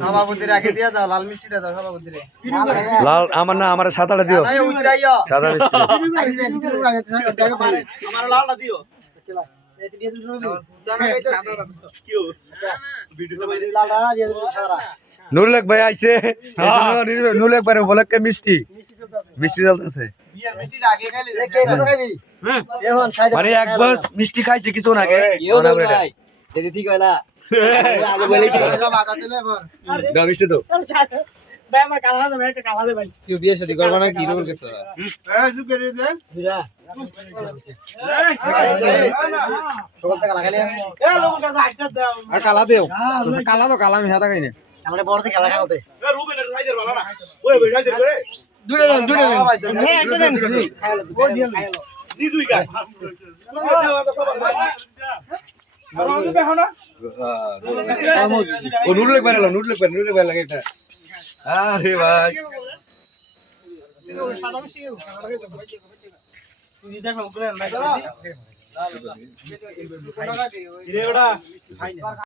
সভাপতি রাখে দিয়া দাও লাল মিষ্টিটা দাও সভাপতি রে লাল আমার না আমার সাদাটা দিও এই উঠাইয়া সাদা মিষ্টি আমার লালটা দিও চলা এই দিয়ে দিও জানা গাইতে কিও ভিডিওটা বাইরে লালটা দিয়ে দিও সারা নুরুলেক ভাই আইছে নুরুলেক ভাই বলে কে মিষ্টি মিষ্টি চলতেছে বিয়ার মিষ্টিটা আগে খাইলি রে কে কোন খাইবি এখন সাইডে মানে এক বস মিষ্টি খাইছে কিছু না আগে দেখি ঠিক হয় না আগে বলি ঠিক হলো বাজা দিলে এখন দাও মিষ্টি দাও ভাই আমার কালা দে ভাই একটা কালা দে ভাই কি বিয়ে শাদি করব না কি রোল করছ এই জু করে দে বুঝা সকল থেকে লাগালে এ লোক কাছে আইটা দাও আর কালা দেও কালা তো কালা আমি হাতা খাই না আমারে বড় থেকে কালা খাওতে এ রুবে না খাই দে ভালো না ওই ভাই খাই দে করে দুইটা দেন হ্যাঁ একটা দেন ও দিন দি দুই কা ও নুরুলেক ভাই লাগে এটা আরে ভাই সাদা মিষ্টি তুই দেখ উপরে না রে ওটা খাই না